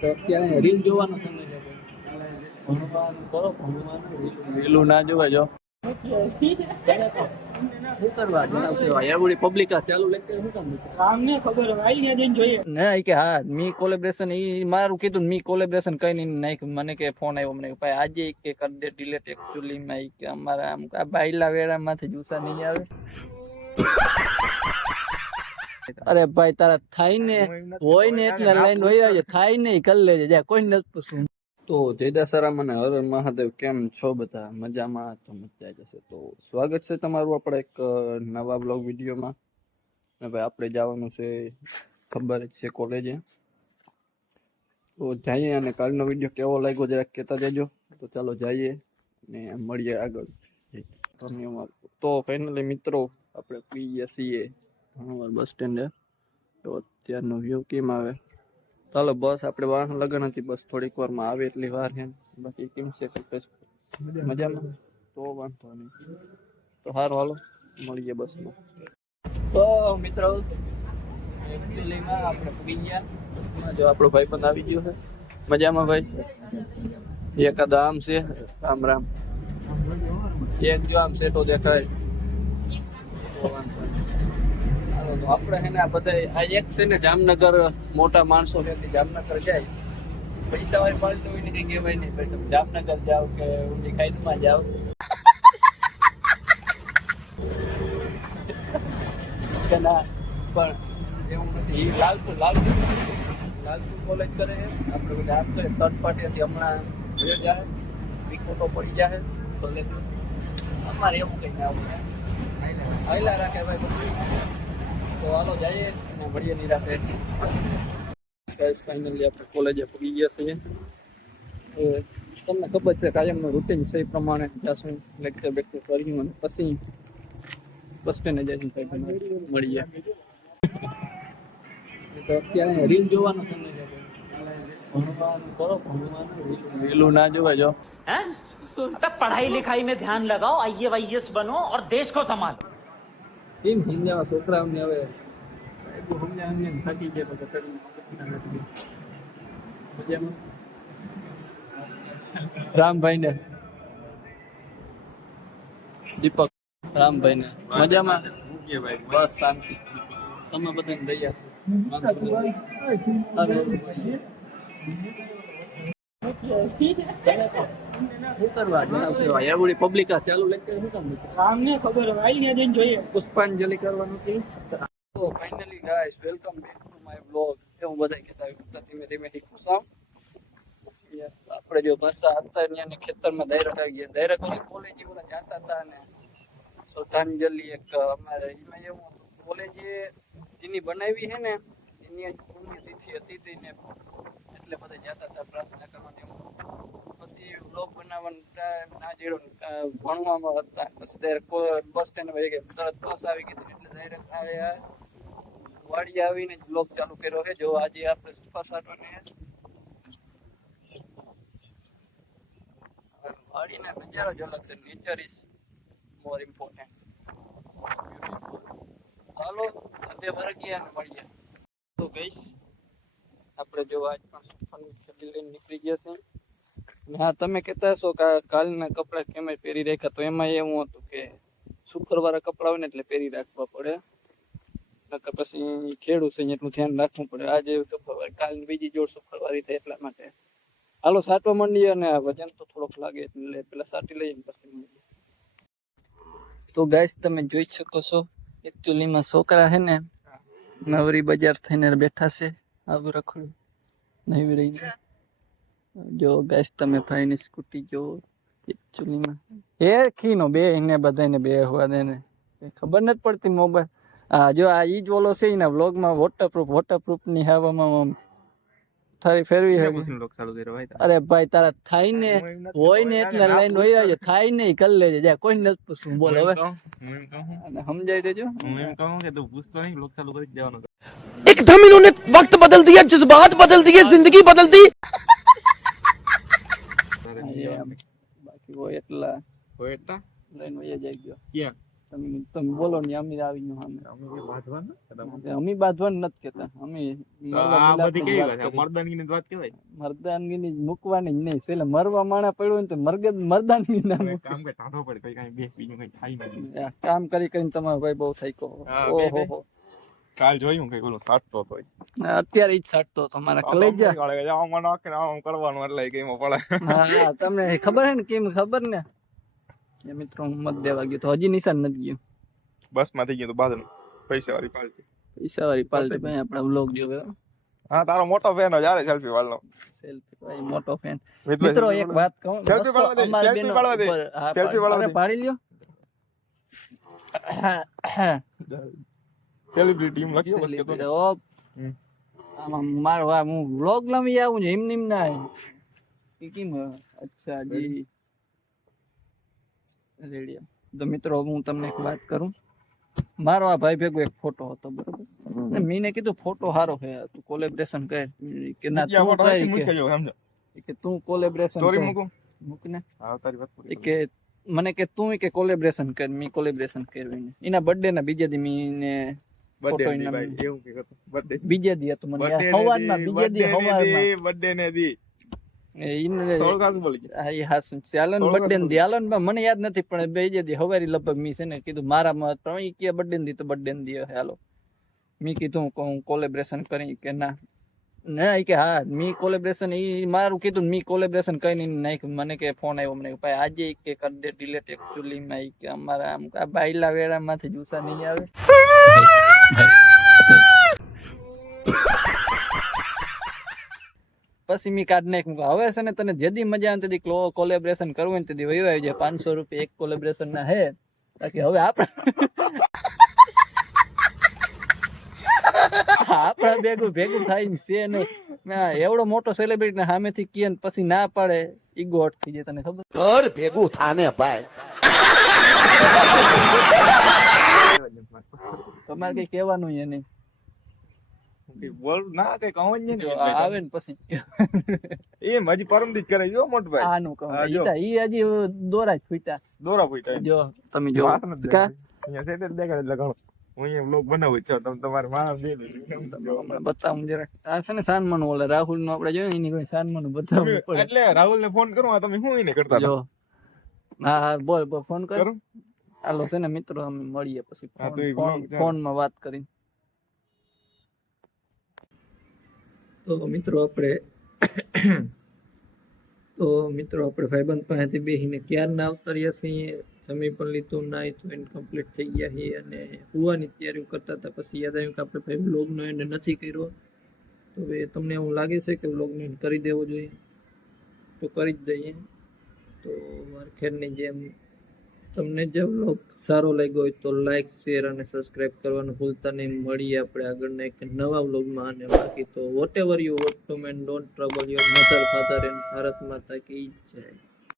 તો અત્યારે રીલ જોવાનો સમય છે. ભણવાનું કરો, ભણવાનું રીલું ના જોવા જો. શું કરવા જણાવશે એવડી પબ્લિક ચાલુ લેક્ચર શું કામ કામ ને ખબર આવી ગયા જઈને જોઈએ ના કે હા મી કોલેબ્રેશન ઈ મારું કીધું મી કોલેબ્રેશન કઈ નહીં નાખ્યું મને કે ફોન આવ્યો મને ભાઈ આજે કે કરી દે ડિલીટ એક્ચ્યુઅલી માં કે અમારા આમ આ બાયલા વેળામાંથી જુસા નહીં આવે. અરે ભાઈ તારા થાય ને હોય ને એટલે લાઈન હોય આવે થાય નહીં કરી લેજે જા કોઈ નથી પૂછવું. તો જયદાસરા મને હર મહાદેવ કેમ છો બધા મજામાં તો મજા જશે. તો સ્વાગત છે તમારું આપણે એક નવા બ્લોગ વિડીયોમાં. ને ભાઈ આપણે જવાનું છે ખબર જ છે કોલેજે. તો જઈએ અને કાલનો વિડીયો કેવો લાગ્યો જરાક કહેતા જજો. તો ચાલો જઈએ ને મળીએ આગળ. ધન્યવાદ. તો ફાઇનલી મિત્રો આપણે પી ગયા છીએ ઘણવાર બસ સ્ટેન્ડે. તો અત્યારનો વ્યૂ કેમ આવે ચાલો બસ આપણે વાહન લગન હતી બસ થોડીક વારમાં આવે એટલી વાર છે બાકી કેમ છે મજામાં તો વાંધો નહીં. તો સારું હાલો મળીએ બસમાં. તો મિત્રો એકચ્યુઅલીમાં આપણે પી ગયા બસમાં જો આપણો ભાઈ પણ આવી ગયો છે મજામાં ભાઈ. એકાદ આમ છે રામ રામ એક જો આમ સેટો દેખાય તો વાંધો નહીં. તો આપણે છે ને આ બધા આ એક છે ને જામનગર મોટા માણસો ત્યાંથી જામનગર જાય પૈસા વાળી પાડતો હોય ને કઈ કહેવાય નહીં ભાઈ તમે જામનગર જાઓ કે ઊંડી ખાઈડમાં જાઓ કે ના પણ એવું નથી. લાલપુર કોલેજ કરે આપણે બધા આમ તો થર્ડ પાર્ટી હમણાં જોયો જાય વિકોટો પડી જાય કોલેજ અમારે એવું કંઈ ના આવું હાઈલા રાખે ભાઈ બધું. તો હાલો જઈએ અને મળીએ નિરાતે. ગાઈસ ફાઇનલી આપણે કોલેજે પહોંચી ગયા છીએ. તમને ખબર છે કાયમનું રૂટીન છે એ પ્રમાણે જાશું લેક્ચર બેક્ચર કર્યું અને પછી બસ સ્ટેન્ડે જઈને મળીએ. તો અત્યારે રીલ જોવાનો સમય છે. ભણવાનું કરો ભણવાનું રીલું ના જોવા જો. पढ़ाई लिखाई में ध्यान लगाओ आईएएस बनो और देश को संभालो. કેમ સમજાવવા છોકરાઓને હવે સમજાવીને થાકી ગયા બધા કરી મજામાં. રામભાઈ ને દીપક રામભાઈ ને મજામાં બસ શાંતિ તમે બધાને દયા શું કરવા જણાવશે એવડી પબ્લિક ચાલુ લેક્ચર શું કામ કામ ને ખબર આવી ગયા જઈને જોઈએ પુષ્પાંજલિ કરવાનું હતી. તો finally guys welcome back to my blog. એવું બધા કહેતા હોય ધીમે ધીમે ખુશાવ આપણે જો ભાષા હતા ત્યાંની ખેતરમાં ડાયરેક્ટ આવી ગયા ડાયરેક્ટ કોલેજ ઓલા જતા હતા ને શ્રદ્ધાંજલિ એક અમારે એમાં એવું કોલેજે જેની બનાવી છે ને એની પુણ્યતિથિ હતી તેને એટલે બધા જતા હતા પ્રાર્થના કરવાની. પછી બ્લોગ બનાવવાનું ના જેડો ભણવામાં હતા પછી ડાયરેક્ટ બસ સ્ટેન્ડ વહી ગયા તરત બસ આવી ગઈ એટલે ડાયરેક્ટ વાડી આવીને બ્લોગ ચાલુ કર્યો છે. જો આજે આપણે સુપર સાટોને વાડીના નજારો જ અલગ છે. Nature is more important. હાલો અંતે વરગીયા મળીએ. તો ગઈશ આપણે જો આજ પણ છબી લઈને નીકળી ગયા છે. હા તમે કહેતા હશો કે કાલના કપડાં કેમ પહેરી રાખ્યા તો એમાં એવું હતું કે શુક્રવારે કપડાં હોય ને એટલે પહેરી રાખવા પડે નકર પછી ખેડૂત છે એટલું ધ્યાન રાખવું પડે. આજે શુક્રવાર કાલ બીજી જોડ શુક્રવારી થાય એટલા માટે હાલો સાટવા માંડીએ અને વજન તો થોડોક લાગે એટલે પેલા સાટી લઈએ પછી મળીએ. તો ગાઈસ તમે જોઈ શકો છો એકચ્યુઅલીમાં છોકરા છે ને નવરી બજાર થઈને બેઠા છે આવું રખડું નહીં રહી. જો ગાઈસ તમે ભાઈની સ્કૂટી જો એકચ્યુઅલીમાં એ ખીનો બે એને બધાને બે હોવા દે ને ખબર નથી પડતી મોબાઈલ. હા જો આ ઈ જ ઓલો છે એના વ્લોગમાં વોટરપ્રૂફ ની હવામાં થારી ફેરવી હે. અરે ભાઈ તારા થાય ને હોય ને એટલે લાઈન હોય આવે થાય નહીં કરી લેજે જા કોઈ નથી પૂછવું બોલ હવે અને સમજાઈ દેજો. एकदम इन्होंने वक्त बदल दिया जज्बात बदल दिए जिंदगी बदल दी. બાકી હોય એટલા લઈને વયા જાય ગયો. તમે બોલો ને અમે આવી ગયું સામે. અમે કે બાંધવાનું અમે બાંધવાનું નથી કેતા, અમે આ બધી કેવી વાત છે મર્દાનગીની વાત કહેવાય. મરદાનગીની જ મૂકવાની જ નહીં. છેલ્લે મરવા માણા પડ્યું હોય ને તો મરદાનગી ના એક કામ કે ટાઢો પડે કઈ કાંઈ બે બીજું કઈ થાય નહીં. મૂકે. કામ કરી કરીને તમારો ભાઈ બહુ થાક્યો. હા, ઓહો બે. હો. કાલ જોયું કે ઓલો સાટતો હતો અત્યારે ઈ જ સાટતો તમારા કલેજા. આમ નાખે ને આમ કરવાનું એટલે કે એમાં પડે. હા તમને ખબર હે ને કેમ ખબર ને કે મિત્રો હું મત દેવા ગયો તો હજી નિશાન નથી ગયું. બસ માં થઈ ગયું તો બાજુ પૈસા વાળી પાર્ટી. પૈસા વાળી પાલટી ભાઈ આપણા વ્લોગ જોવે. હા તારો મોટો ફેન જ યારે સેલ્ફી વાળનો. સેલ્ફી ભાઈ મોટો ફેન. મિત્રો, મિત્રો selfie એક વાત કહું, selfie દોસ્તો, પાડવા દે, અમારી selfી બેનો પાડવા દે, ઉપર- હા, selfie પાડવા તમે દે. પાડી લ્યો. સેલિબ્રિટી ટીમ લખ્યો બસ કેતો ને. ઓ, આમાં મારો આ હું વ્લોગ લમી આવું છું એમ ના ઈ કેમ અચ્છા જી રેડિયો. તો મિત્રો હું તમને એક વાત કરું, મારો આ ભાઈ ભેગો એક ફોટો હતો બરોબર. મેને કીધું ફોટો સારો છે તું કોલેબરેશન કર કે ના ત્યાં તું ફોટો try હસી કે. મૂકી ગયો સમજો. કે તું કોલેબરેશન સ્ટોરી મૂકું. મૂકને હા તારી વાત પૂરી. કે મને કે તું કે કોલેબરેશન કર. મી કોલેબરેશન કરવી એના બર્થડે ના બીજા દી મીને બર્થડે ફોટો ની એના ભાઈ એવું કે હતો બર્થડે. બીજા દી હતું મને યાદ. બર્થડે સવારમાં બીજા દી સવારમાં બર્થડે ને દી ઈને થોડું ખાસ બોલી ગયા. હા એ હાસું છે. હાલો ને થોડું બર્થડે ઘણું દી હાલો ને મને યાદ નથી પણ બીજા દી હવારી લગભગ મી છે ને કીધું મારામાં પણ ઈ કે બર્થડે દી તો બર્થડે દી હે હાલો. મી કીધું હું કોલેબરેશન કરી કે ના ના ઈ કે હા મી કોલેબરેશન ઈ મારું કીધું મી કોલેબરેશન કઈ નહીં નાખ્યું. મને કે ફોન આવ્યો મને કે ભાઈ આજે ઈ કે કરી દે ડિલેટ એકચ્યુઅલી માં ઈ કે અમારા આમ આ બાયલા વેળામાંથી જુસા નહીં આવે. પછી મી કાર્ડ નાખ્યું. હવે છે ને તને જેદી મજા આવે તેથી કોલેબરેશન કરવું હોય ને તેથી વયો આવી જાય. 500 રૂપિયા એક કોલેબરેશન ના હે. બાકી હવે આપણા ભેગું થાય છે નહીં. એવડો મોટો સેલિબ્રિટી ને સામેથી કીએ ને પછી ના પાડે ઈગો હટ થઈ જાય. તને ખબર ઘર ભેગું થાને ભાઈ. તમારે કઈ કહેવાનું છે નહીં. કઈ બોલ ના કઈ કહો જ નહીં જો ને. આવે ને પછી એમ હજી પરમદી જ કરે જો મોટ ભાઈ. આનું કહું હા, જો. ઈ હજી દોરા જ ફૂટ્યા. દોરા ફૂટ્યા. જો તમે જો વાત નથી કા અહીંયા સેટ જ દેખાડે એટલે ઘણું. હું અહીંયા બ્લોગ બનાવું છું તમે તમારે માણસ દે દે. બતાવું જરાક. આ છે ને સાનમાનું ઓલે રાહુલ નું આપણે જોયું ને એની કોઈ સાનમાનું બતાવવું પડે. એટલે રાહુલ ને ફોન કરું આ તમે શું એને કરતા હતા? જો હા હા બોલ ફોન કર. કરું? હાલો છે ને મિત્રો અમે મળીએ પછી હા, તો એ ફોન vlog ફોનમાં વાત કરી. તો મિત્રો આપણે ભાઈબંધ પાસેથી બેસીને ક્યારના અવતર્યા છીએ. જમી પણ લીધું નાઈ તો એને કમ્પ્લીટ થઈ ગયા છીએ અને હુવાની તૈયારી કરતા હતા. પછી યાદ આવ્યું કે આપણે ભાઈ વ્લોગનો એન્ડ નથી કર્યો. તો હવે તમને એવું લાગે છે કે વ્લોગનો એન્ડ કરી દેવો જોઈએ તો કરી જ દઈએ. તો માર્કેટની જેમ તમને જે વ્લોગ સારો લાગ્યો હોય તો લાઈક શેર અને સબસ્ક્રાઈબ કરવાનું ભૂલતા નહીં. મળીએ આપણે આગળના એક નવા વ્લોગમાં. અને બાકી તો whatever you want to man don't trouble your mother father and Bharat માતા કી જય.